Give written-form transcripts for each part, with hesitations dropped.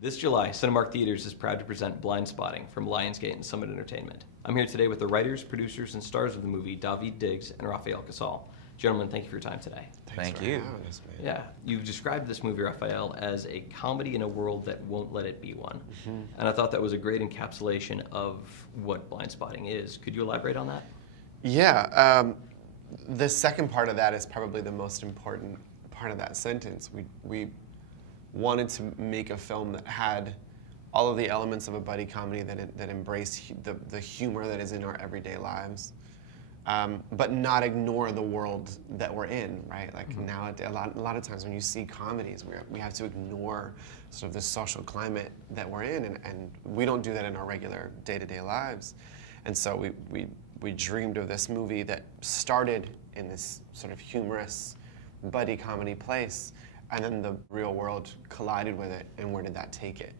This July, Cinemark Theaters is proud to present Blindspotting from Lionsgate and Summit Entertainment. I'm here today with the writers, producers, and stars of the movie, David Diggs and Raphael Casal. Gentlemen, thank you for your time today. Thank you. Us, man. Yeah, you've described this movie, Raphael, as a comedy in a world that won't let it be one. And I thought that was a great encapsulation of what Blindspotting is. Could you elaborate on that? Yeah, the second part of that is probably the most important part of that sentence. We wanted to make a film that had all of the elements of a buddy comedy that embraced the humor that is in our everyday lives, but not ignore the world that we're in, right? Like now, a lot of times when you see comedies, we have to ignore sort of the social climate that we're in, and we don't do that in our regular day-to-day lives. And so we dreamed of this movie that started in this sort of humorous buddy comedy place, and then the real world collided with it, and where did that take it?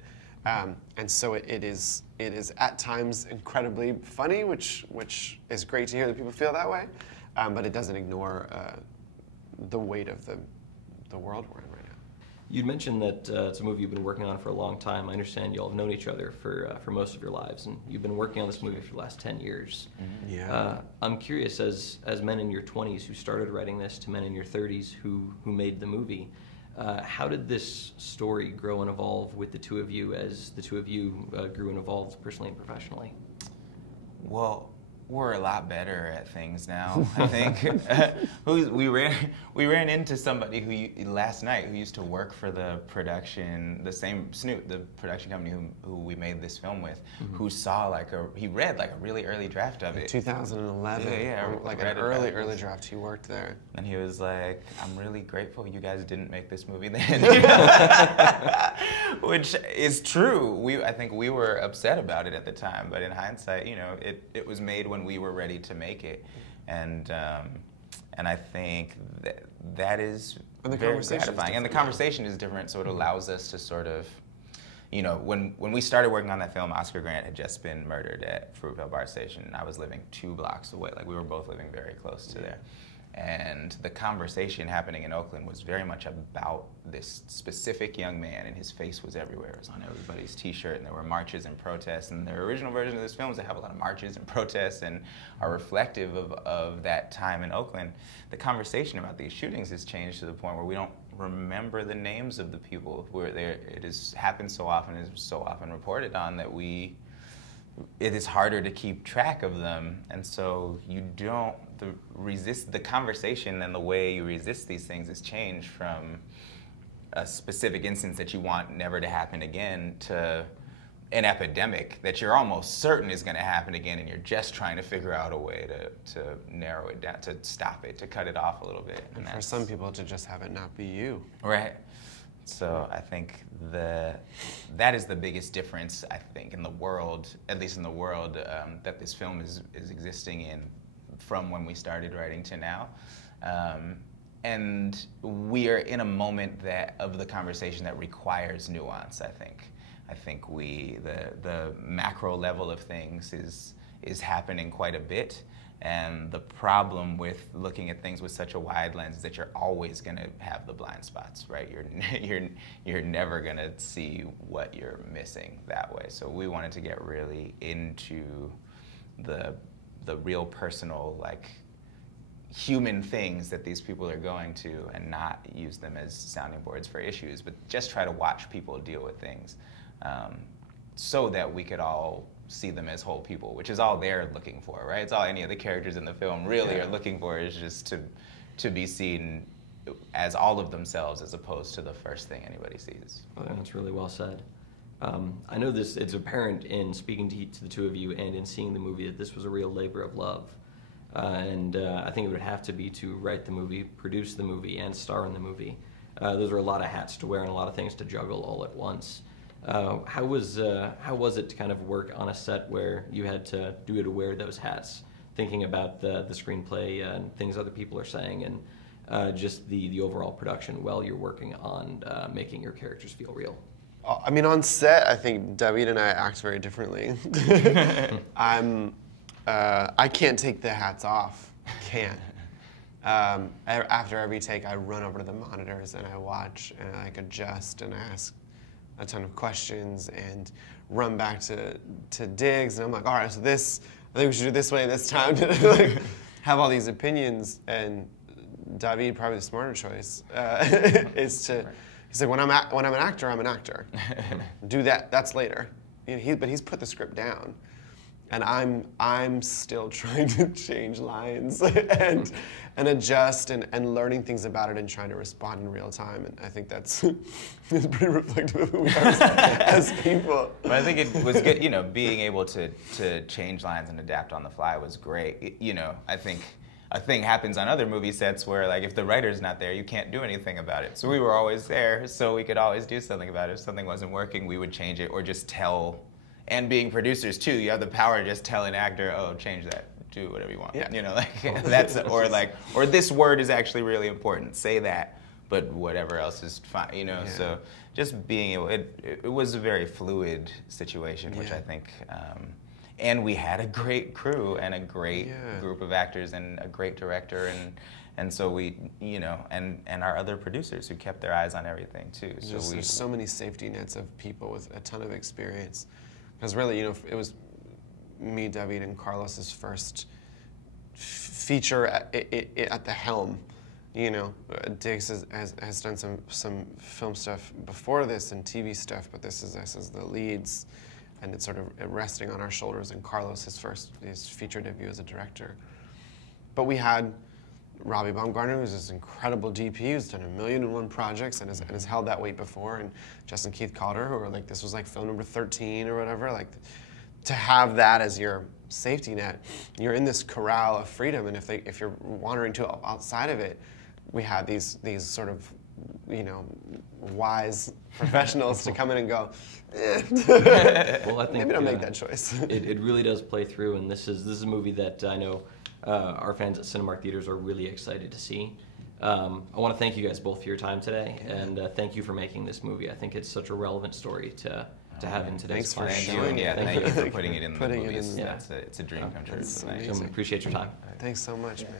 And so it is at times incredibly funny, which is great to hear that people feel that way, but it doesn't ignore the weight of the world we're in right now. You'd mentioned that it's a movie you've been working on for a long time. I understand you all have known each other for most of your lives, and you've been working on this movie for the last 10 years. Yeah. I'm curious, as men in your 20s who started writing this to men in your 30s who made the movie, how did this story grow and evolve with the two of you as the two of you grew and evolved personally and professionally? Well, we're a lot better at things now, I think. we ran into somebody who last night who used to work for the production, the same Snoot, the production company who we made this film with, who saw he read like a really early draft of it. 2011. Yeah, like an early draft. He worked there. And he was like, "I'm really grateful you guys didn't make this movie then," which is true. I think we were upset about it at the time, but in hindsight, you know, it was made when we were ready to make it, and I think that is very gratifying. And the conversation is different, so it allows us to sort of, you know, when we started working on that film, Oscar Grant had just been murdered at Fruitvale Bar Station, and I was living 2 blocks away. Like, we were both living very close to there. And the conversation happening in Oakland was very much about this specific young man, and his face was everywhere. It was on everybody's t-shirt, and there were marches and protests. And the original version of this film is they have a lot of marches and protests and are reflective of that time in Oakland. The conversation about these shootings has changed to the point where we don't remember the names of the people who are there. It has happened so often, is so often reported on, that it is harder to keep track of them, and so you don't resist the conversation, and the way you resist these things has changed from a specific instance that you want never to happen again to an epidemic that you're almost certain is going to happen again, and you're just trying to figure out a way to narrow it down, to stop it, to cut it off a little bit. And for some people to just have it not be you. Right. So I think that is the biggest difference, I think, in the world, at least in the world that this film is existing in from when we started writing to now. And we are in a moment of the conversation that requires nuance, I think. I think the macro level of things is happening quite a bit. And the problem with looking at things with such a wide lens is that you're always going to have the blind spots, right? You're never going to see what you're missing that way. So we wanted to get really into the real personal, like, human things that these people are going to, and not use them as sounding boards for issues, but just try to watch people deal with things, so that we could all see them as whole people, which is all they're looking for, right? It's all any of the characters in the film really are looking for, is just to be seen as all of themselves, as opposed to the first thing anybody sees. Well, that's really well said. I know it's apparent in speaking to the two of you and in seeing the movie that this was a real labor of love. And I think it would have to be to write the movie, produce the movie, and star in the movie. Those are a lot of hats to wear and a lot of things to juggle all at once. How was it to kind of work on a set where you had to wear those hats, thinking about the screenplay and things other people are saying, and just the overall production while you're working on making your characters feel real? I mean, on set, I think David and I act very differently. I can't take the hats off. Can't. After every take, I run over to the monitors and I watch and I adjust and I ask a ton of questions and run back to digs, and I'm like, all right, so this, I think we should do this way this time. Like, have all these opinions, and David, probably the smarter choice, is to, he's like, when I'm an actor, I'm an actor. Do that, that's later. But he's put the script down. And I'm still trying to change lines and adjust and learning things about it and trying to respond in real time. And I think that's it's pretty reflective of who we are as people. But I think it was good, being able to change lines and adapt on the fly was great. I think a thing happens on other movie sets where, like, if the writer's not there, you can't do anything about it. So we were always there, so we could always do something about it. If something wasn't working, we would change it or just tell. And being producers too, you have the power to just tell an actor, "Oh, change that, do whatever you want." Yeah. That's or this word is actually really important. Say that, but whatever else is fine. Yeah. So just being able, it was a very fluid situation, which Yeah. I think, and we had a great crew and a great group of actors and a great director and so we, and our other producers who kept their eyes on everything too. So there's so many safety nets of people with a ton of experience. Because really, it was me, David, and Carlos's first feature at the helm. Diggs has done some film stuff before this and TV stuff, but this is us as the leads, and it's sort of resting on our shoulders. And Carlos, his feature debut as a director. But we had Robbie Baumgartner, who's this incredible DP, who's done 1,000,001 projects and has held that weight before, and Justin Keith Calder, who are like, this was like film number 13 or whatever. Like, to have that as your safety net, you're in this corral of freedom, and if you're wandering to outside of it, we had these sort of, wise professionals to come in and go, Well, I think maybe don't make that choice. It really does play through, and this is a movie that I know our fans at Cinemark theaters are really excited to see. I want to thank you guys both for your time today, and thank you for making this movie. I think it's such a relevant story to have in today's Thanks for climate. showing it. Thank you for putting it in the Putting it movies. in- It's a dream come true. That's So thanks. amazing. Appreciate your time. Thanks so much, man.